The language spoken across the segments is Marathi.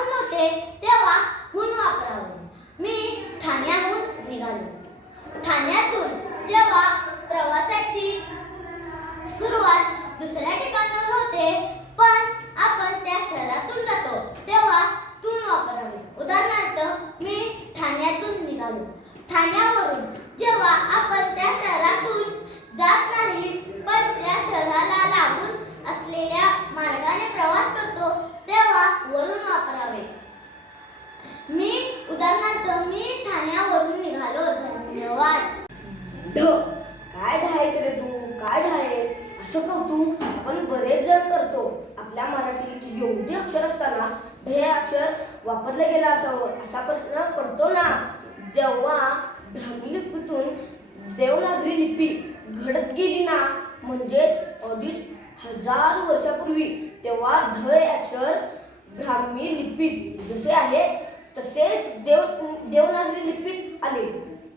ठाण्याहून होते तेव्हा हून वापरावे. मी ठाण्याहून निघालो. ठाण्यातून जेव्हा प्रवासाची सुरुवात दुसऱ्या ठिकाणावर होते, पण आपण त्या शहरातून जातो तेव्हा तून वापरावे. उदाहरणार्थ, मी ठाण्यातून निघालो. ठाण्यावरून जेव्हा आपण त्या शहरातून जात नाही, पण त्या शहराला लागून असलेल्या मार्गाने प्रवास करतो तेव्हा वरून वापरावे. उदाहरणार्थ, मी ठाण्यावरून निघालो. धन्यवाद. ढ. काय ढायस रे तू, काय ढायस? असं कौतुक आपण बरेच जण करतो. आपल्या मराठीत एवढी अक्षर असताना हे अक्षर वापरले गेलं असावं असा प्रश्न पडतो ना. जेव्हा ब्राह्मी लिपीतून देवनागरी लिपी घडत गेली ना, म्हणजेच 2500 वर्षापूर्वी, तेव्हा ढ हे अक्षर ब्राह्मी लिपीत जसे आहे तसेच देवनागरी लिपीत आले.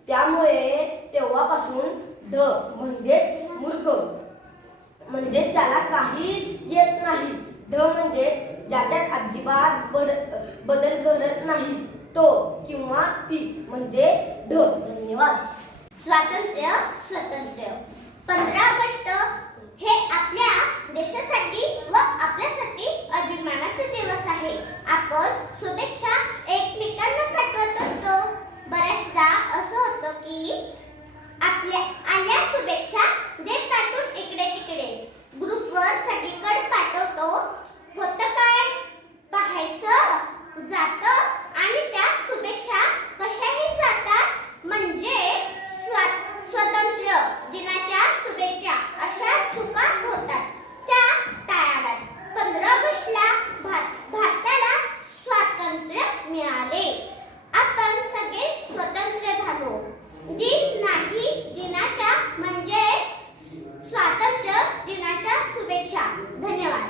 त्यामुळे तेव्हापासून ढ म्हणजेच मूर्ख, म्हणजेच त्याला काही येत नाही. ढ म्हणजे ज्याच्यात अजिबात बदल घडत नाही, तो किंवा ती म्हणजे ढ. धन्यवाद. स्वातंत्र्य. 15 ऑगस्ट हे आपल्या देशासाठी व आपल्यासाठी अभिमानाचा दिवस आहे. आपण शुभेच्छा एकमेकांना पाठवत असतो. बऱ्याचदा असं होतं की आल्या शुभेच्छा जे पाठवून इकडे तिकडे ग्रुपवर सगळीकडे पाठवतो. होतं काय? पाहायचं जातं आणि त्या शुभेच्छा कशाही जातात. म्हणजे स्वातंत्र्य दिनाच्या शुभेच्छा अशा चुका होतात. त्या टाळाव्यात. 15 ऑगस्टला भारताला स्वातंत्र्य मिळाले. आपण सगळे स्वतंत्र झालो. दिनाच्या म्हणजेच स्वातंत्र्य दिनाच्या शुभेच्छा. धन्यवाद.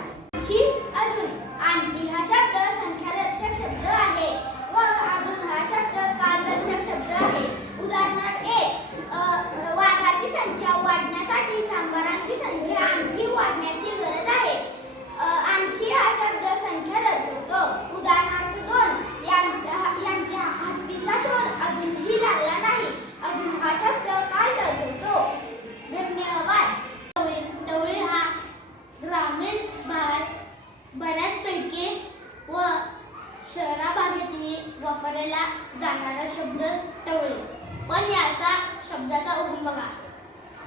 आणखी हा शब्द संख्यादर्शक शब्द आहे व अजून हा शब्द कालदर्शक शब्द आहे. उदाहरणार्थ 1. वाघाची संख्या वाढण्यासाठी सांबारांची संख्या आणखी वाढण्याची गरज आहे. आणखी हा शब्द संख्या दर्शवतो. उदाहरणार्थ 2. यांच्या हत्तीचा शोध अजूनही लागला नाही. अजून हा शब्द काल दर्शवतो. धन्यवाद. टवळे हा ग्रामीण भागात बऱ्याचपैकी व शहरा भागातही वापरला जाणारा शब्द टवळे. पण याचा शब्दाचा उगम बघा.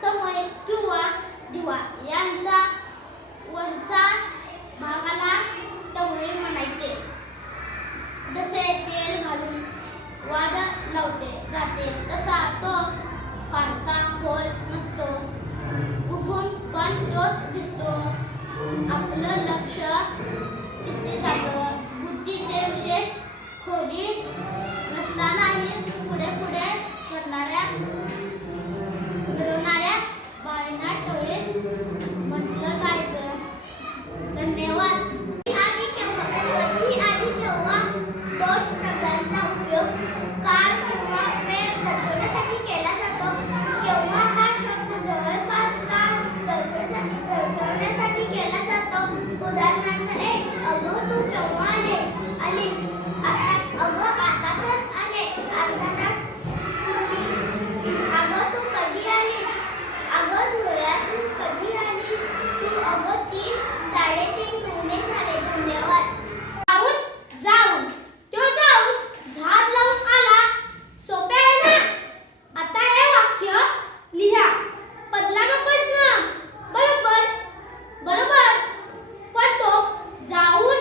समय किंवा दिवा यांचा वरचा भागाला टवळे म्हणायचे. जसे तेल घालून वाद लावते जाते तसा तो फारसा खोल नसतो. उठून पण तोच दिसतो. आपलं लक्ष तिथे जातं. बुद्धीचे विशेष खोली नसतानाही पुढे पुढे फिरवणाऱ्या बाईंना टवळे म्हटलं जायचं. धन्यवाद. कधी आणि केव्हा दोन शब्दांचा उपयोग काळ किंवा वेळ दर्शवण्यासाठी केला जातो. केव्हा हा शब्द जवळपास काळ दर्शवण्यासाठी केला जातो. उदाहरणार्थ 1. अगं तू केव्हा आलीस? अगं आता तर आले. अर्धा तास पूर्वी. अगं तू कधी आलीस? अगं धुळ्यातून कधी आलीस तू? अगं 3-3.5 महिने झाले. धन्यवाद. जाऊन झाड लावून आला. सोपे आहे ना? आता हे वाक्य लिहा. बदला ना प्रश्न. बरोबर. पण तो जाऊन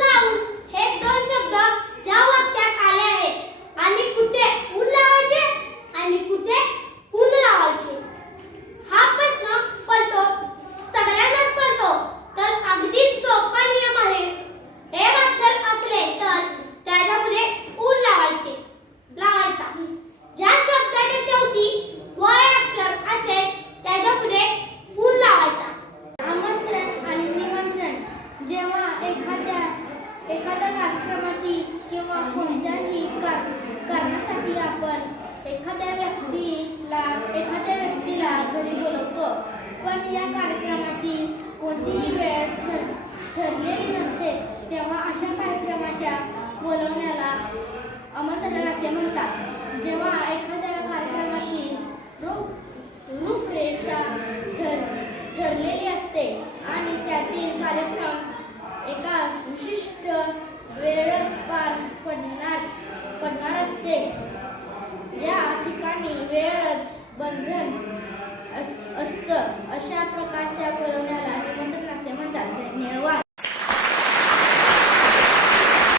लावून हे 2 शब्द या वाक्यात आले आहेत. आणि कुठे ऊन लावायचे आणि कुठे ऊन लावायचे हा प्रश्न पडतो. सगळ्यांनाच पडतो. तर अगदी सोपा नियम आहे. एक अक्षर असले तर त्याच्यापुढे ऊन लावायचा. ज्या शब्दाच्या शेवटी वर अक्षर असेल त्याच्यापुढे ऊन लावायचा. आमंत्रण आणि निमंत्रण. जेव्हा एखाद्या कार्यक्रमाची किंवा कोणत्याही कारणासाठी आपण एखाद्या व्यक्तीला घरी बोलवतो, पण या कार्यक्रमाची कोणतीही वेळ ठरलेली नसते. तेव्हा अशा कार्यक्रमाच्या बोलवण्याला आमंत्रण असे म्हणतात. जेव्हा एखाद्या कार्यक्रमाची रूपरेषा ठरलेली असते आणि त्यातील कार्यक्रम एका विशिष्ट वेळच पार पडणार असते, या ठिकाणी वेळच बंधन असतं. अशा प्रकारच्या बोलवण्याला निमंत्रण असे म्हणतात. धन्यवाद.